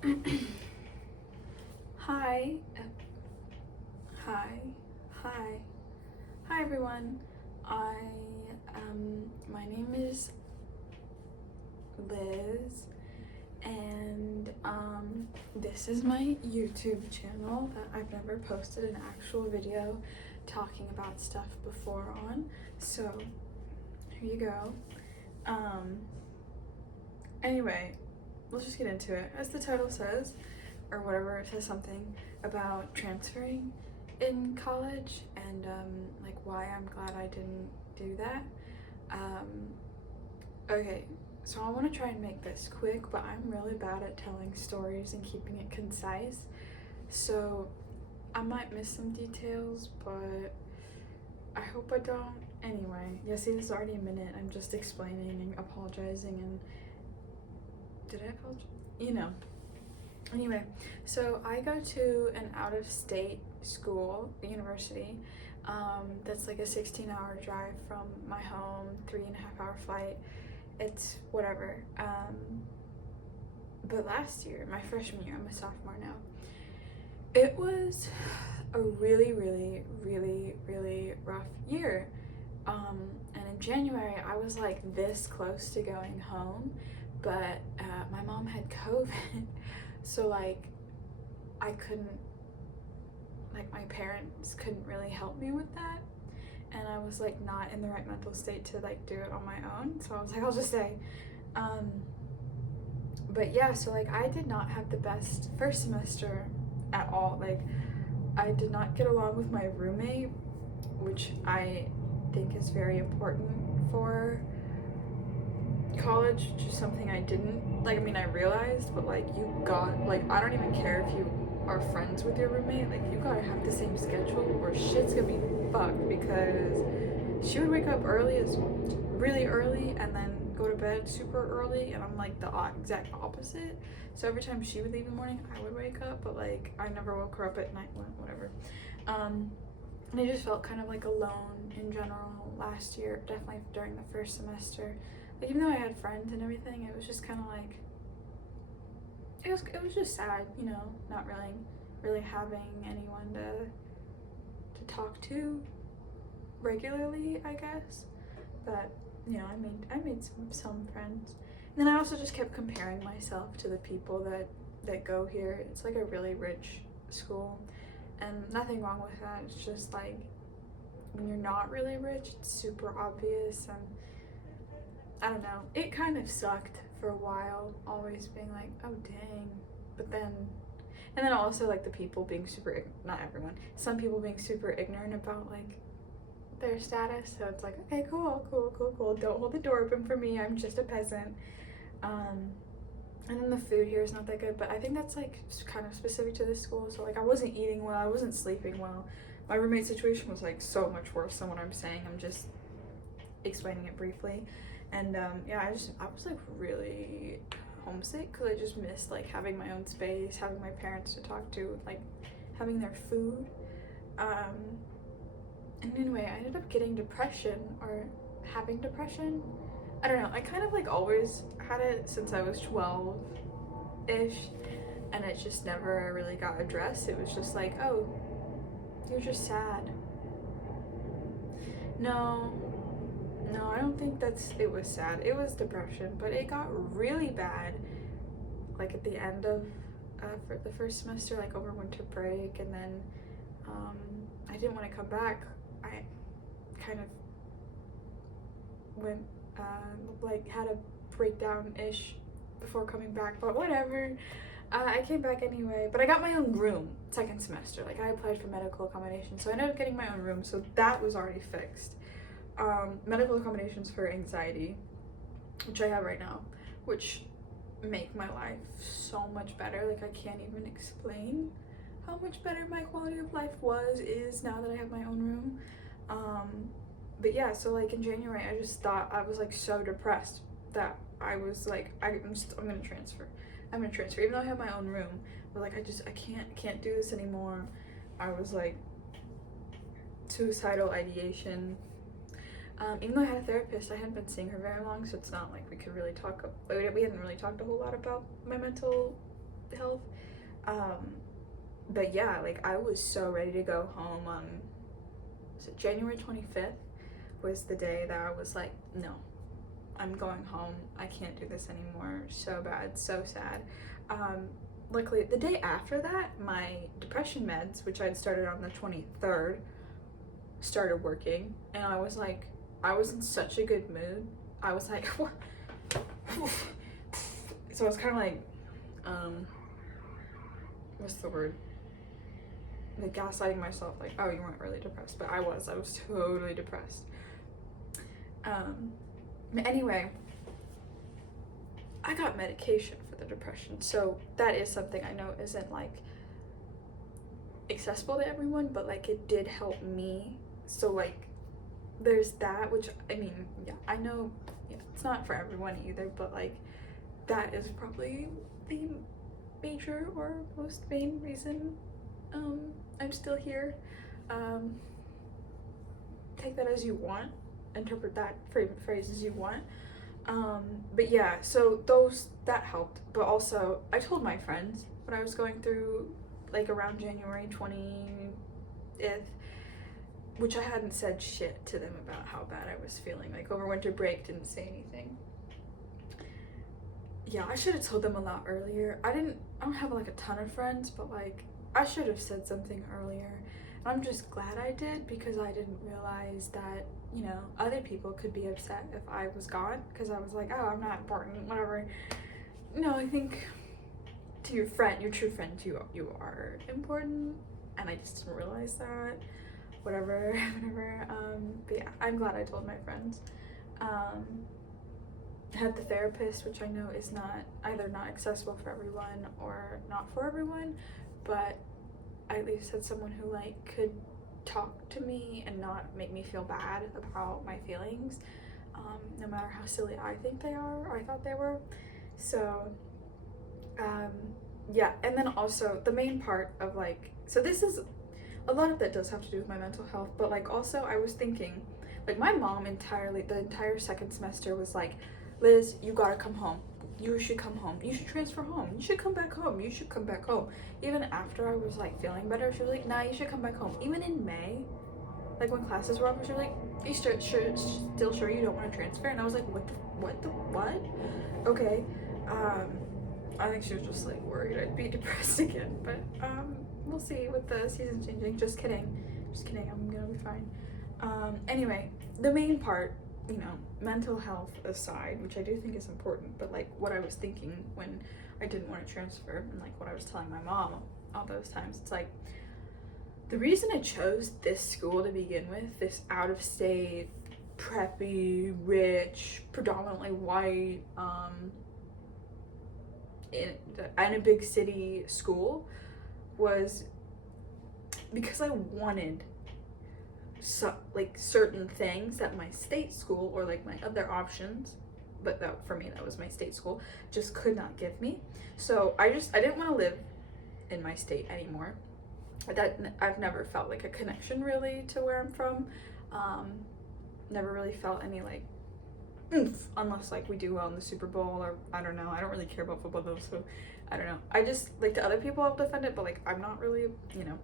Hi, hi, hi, hi everyone. I my name is Liz, and this is my YouTube channel that I've never posted an actual video talking about stuff before on. So here you go. Anyway, let's just get into it. As the title says, or whatever, it says something about transferring in college and like why I'm glad I didn't do that. Okay, so I want to try and make this quick, but I'm really bad at telling stories and keeping it concise, so I might miss some details, but I hope I don't. Anyway, yeah, see, this is already a minute. I'm just explaining and apologizing, and did I apologize? You know. Anyway, so I go to an out-of-state school, university, that's like a 16-hour drive from my home, 3.5-hour flight. It's whatever. But last year, my freshman year, I'm a sophomore now, it was a really, really, really, really rough year. And in January, I was like this close to going home, but my mom had COVID. So like I couldn't, like my parents couldn't really help me with that, and I was like not in the right mental state to like do it on my own, so I was like, I'll just stay. But yeah, so like I did not have the best first semester at all. Like I did not get along with my roommate, which I think is very important for college, just something I didn't like. I mean, I realized, but like you got, like, I don't even care if you are friends with your roommate, like you gotta have the same schedule or shit's gonna be fucked, because she would wake up early, as really early, and then go to bed super early, and I'm like the exact opposite. So every time she would leave in the morning, I would wake up, but like I never woke her up at night, whatever. And I just felt kind of like alone in general last year, definitely during the first semester. Like even though I had friends and everything, it was just kind of like, it was just sad, you know, not really having anyone to talk to regularly, I guess. But you know, I made some friends. And then I also just kept comparing myself to the people that go here. It's like a really rich school, and nothing wrong with that. It's just like when you're not really rich, it's super obvious, and I don't know, it kind of sucked for a while, always being like, oh dang. But then, and then also like the people being super, not everyone, some people being super ignorant about like their status. So it's like, okay, cool, don't hold the door open for me, I'm just a peasant. And then the food here is not that good, but I think that's like kind of specific to this school. So like I wasn't eating well, I wasn't sleeping well. My roommate situation was like so much worse than what I'm saying. I'm just explaining it briefly. And yeah, I was like really homesick, because I just missed like having my own space, having my parents to talk to, like having their food. And anyway, I ended up getting depression, or having depression. I don't know, I kind of like always had it since I was 12-ish, and it just never really got addressed. It was just like, oh, you're just sad. No, I don't think it was sad. It was depression, but it got really bad like at the end of for the first semester, like over winter break, and then I didn't want to come back. I kind of went like had a breakdown-ish before coming back, but whatever. I came back anyway, but I got my own room second semester. Like I applied for medical accommodation, so I ended up getting my own room, so that was already fixed. Medical accommodations for anxiety, which I have right now, which make my life so much better. Like I can't even explain how much better my quality of life is now that I have my own room. But yeah, so like in January, I just thought, I was like so depressed that I was like, I'm gonna transfer. I'm gonna transfer, even though I have my own room. But like I can't do this anymore. I was like suicidal ideation. Even though I had a therapist, I hadn't been seeing her very long, so it's not like we could really talk. We hadn't really talked a whole lot about my mental health. But yeah, like I was so ready to go home. So January 25th was the day that I was like, no, I'm going home. I can't do this anymore. So bad, so sad. Luckily, the day after that, my depression meds, which I'd started on the 23rd, started working, and I was in such a good mood. I was like, what? So I was kind of like, what's the word? Like gaslighting myself, like, oh, you weren't really depressed, but I was totally depressed. But anyway, I got medication for the depression, so that is something I know isn't like accessible to everyone, but like it did help me. So like there's that, which I mean, yeah, I know, yeah, it's not for everyone either, but like that is probably the major or most main reason I'm still here. Take that as you want, interpret that phrase as you want. But yeah, so that helped. But also I told my friends what I was going through, like around January 20th, which I hadn't said shit to them about how bad I was feeling. Like over winter break, didn't say anything. Yeah, I should have told them a lot earlier. I don't have like a ton of friends, but like I should have said something earlier. And I'm just glad I did, because I didn't realize that, you know, other people could be upset if I was gone, because I was like, oh, I'm not important, whatever. No, I think to your true friend, you are important, and I just didn't realize that. Whatever. But yeah, I'm glad I told my friends. Had the therapist, which I know is either not accessible for everyone or not for everyone, but I at least had someone who like could talk to me and not make me feel bad about my feelings, no matter how silly I think they are or I thought they were. So yeah, and then also the main part of like, so this is a lot of that does have to do with my mental health, but like also I was thinking, like my mom the entire second semester was like, Liz, you gotta come home. You should come home. You should transfer home. You should come back home. You should come back home. Even after I was like feeling better, she was like, nah, you should come back home. Even in May, like when classes were over, she was like, you still sure you don't want to transfer? And I was like, what? Okay. I think she was just like worried I'd be depressed again, but we'll see with the season changing. Just kidding, I'm gonna be fine. Anyway, the main part, you know, mental health aside, which I do think is important, but like what I was thinking when I didn't want to transfer, and like what I was telling my mom all those times, it's like the reason I chose this school to begin with, this out-of-state, preppy, rich, predominantly white, in a big city school, was because I wanted like certain things that my state school or like my other options, but that for me that was my state school, just could not give me. So I didn't want to live in my state anymore. That I've never felt like a connection really to where I'm from. Never really felt any like oomph, unless like we do well in the Super Bowl, or I don't know, I don't really care about football though, so I don't know. I just like to other people I'll defend it, but like I'm not really, you know.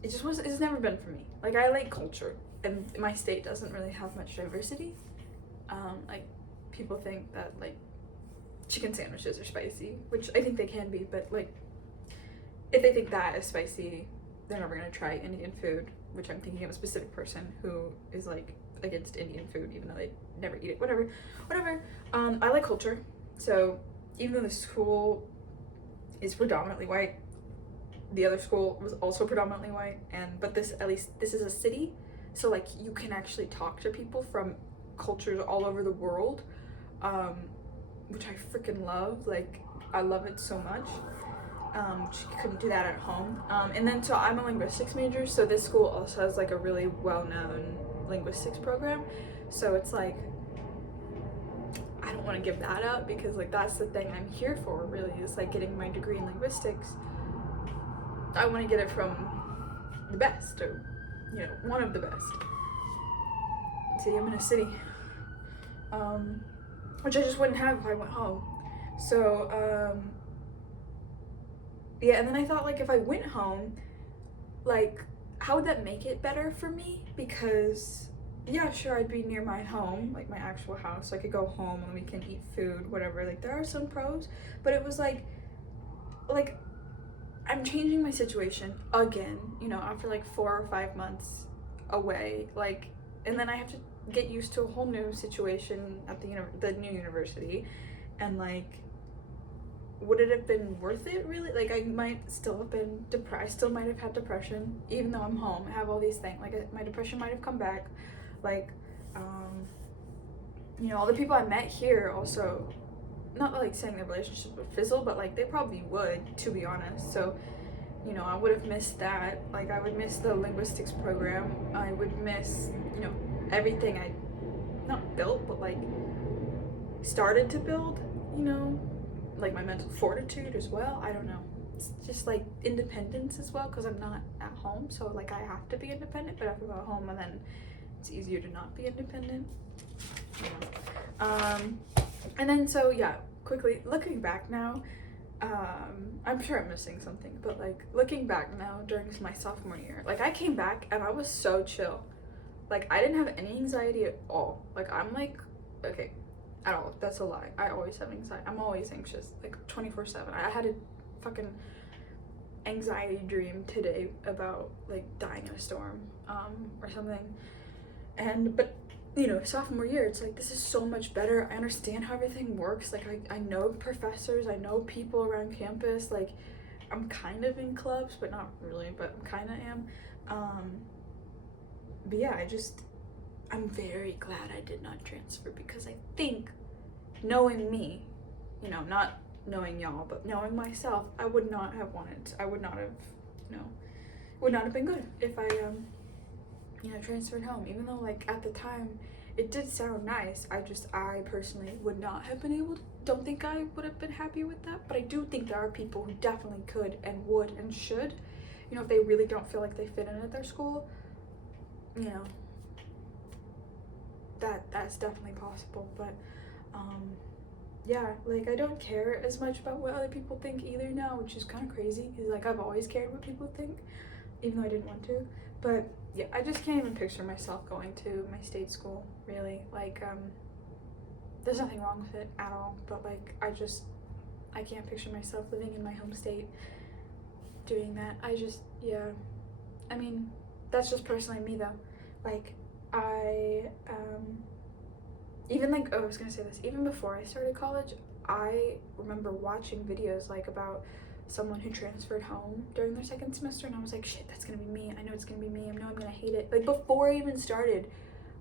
It's never been for me. Like I like culture, and my state doesn't really have much diversity. Like people think that like chicken sandwiches are spicy, which I think they can be, but like if they think that is spicy, they're never gonna try Indian food, which I'm thinking of a specific person who is like against Indian food, even though they never eat it. Whatever. I like culture, so even though the school is predominantly white, the other school was also predominantly white, but this is a city, so like you can actually talk to people from cultures all over the world, which I freaking love. Like I love it so much. You couldn't do that at home. And then so I'm a linguistics major, so this school also has like a really well-known linguistics program, so it's like I don't want to give that up, because like that's the thing I'm here for really, is like getting my degree in linguistics. I want to get it from the best, or you know, one of the best. See, I'm in a city, which I just wouldn't have if I went home. So yeah, and then I thought, like, if I went home, like, how would that make it better for me? Because, yeah, sure, I'd be near my home, like my actual house. I could go home and we can eat food, whatever. Like, there are some pros, but it was like I'm changing my situation again, you know, after like 4 or 5 months away, like, and then I have to get used to a whole new situation at the new university, and like, would it have been worth it really? Like, I might still have been depressed. I still might have had depression, even though I'm home. I have all these things. Like, my depression might have come back. Like, you know, all the people I met here also, not like saying their relationship would fizzle, but like they probably would, to be honest. So, you know, I would have missed that. Like, I would miss the linguistics program. I would miss, you know, everything I not built, but like started to build, you know, like my mental fortitude as well. I don't know. It's just like independence as well, because I'm not at home, so like I have to be independent, but I have to go home and then it's easier to not be independent. Yeah. And then, so yeah, quickly looking back now, I'm sure I'm missing something, but like looking back now during my sophomore year, like I came back and I was so chill. Like, I didn't have any anxiety at all. Like, I'm like, okay, at all. That's a lie. I always have anxiety. I'm always anxious, like 24/7. I had a fucking anxiety dream today about like dying in a storm, or something. But you know, sophomore year, it's like, this is so much better. I understand how everything works. Like, I know professors, I know people around campus. Like, I'm kind of in clubs, but not really, but I kind of am. But yeah, I'm very glad I did not transfer, because I think, knowing me, you know, not knowing y'all, but knowing myself, I would not have I would not have, you know, would not have been good if I, you know, transferred home. Even though, like, at the time, it did sound nice, I personally would not have been able to, don't think I would have been happy with that, but I do think there are people who definitely could and would and should, you know, if they really don't feel like they fit in at their school, you know, that's definitely possible. But yeah, like, I don't care as much about what other people think either now, which is kind of crazy, because like I've always cared what people think, even though I didn't want to. But yeah, I just can't even picture myself going to my state school, really. Like, there's nothing wrong with it at all, but like, I can't picture myself living in my home state doing that. Yeah, I mean, that's just personally me though. Like, even like, oh, I was gonna say this, even before I started college, I remember watching videos like about someone who transferred home during their second semester, and I was like, shit, that's gonna be me. I know it's gonna be me. I know I'm gonna hate it. Like, before I even started,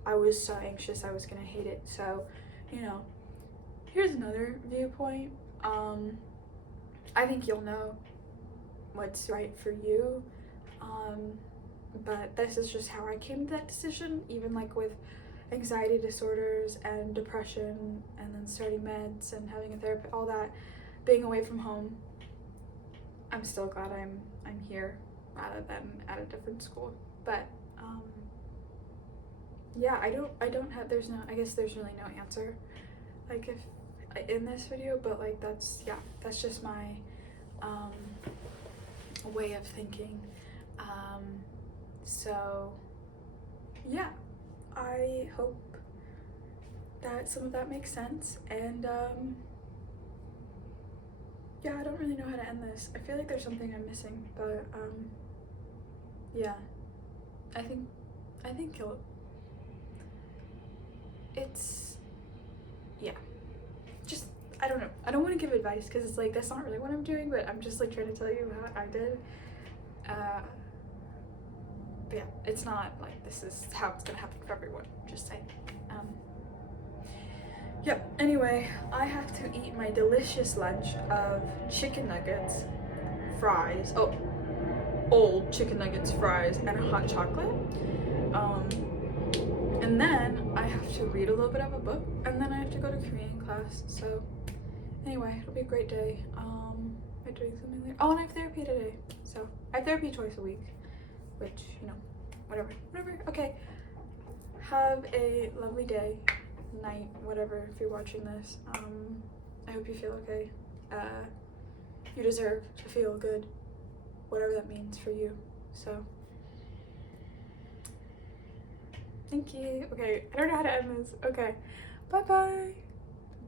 I was so anxious I was gonna hate it. So, you know, here's another viewpoint. I think you'll know what's right for you. But this is just how I came to that decision, even like with anxiety disorders and depression, and then starting meds and having a therapist, all that, being away from home. I'm still glad I'm here rather than at a different school. But yeah, I guess there's really no answer, like, if in this video, but like, that's just my way of thinking. So yeah, I hope that some of that makes sense. And yeah, I don't really know how to end this. I feel like there's something I'm missing, but yeah, I think yeah, just, I don't know. I don't want to give advice, because it's like, that's not really what I'm doing, but I'm just like trying to tell you how I did. But yeah, it's not like this is how it's gonna happen for everyone, just saying. Yeah, anyway, I have to eat my delicious lunch of chicken nuggets, fries, old chicken nuggets, fries, and a hot chocolate. And then I have to read a little bit of a book, and then I have to go to Korean class. So anyway, it'll be a great day. I'm doing something there. Oh, and I have therapy today. So I have therapy twice a week, which, you know, whatever. Okay, have a lovely day, night, whatever, if you're watching this. I hope you feel okay. You deserve to feel good, whatever that means for you. So thank you. Okay, I don't know how to end this. Okay, bye bye.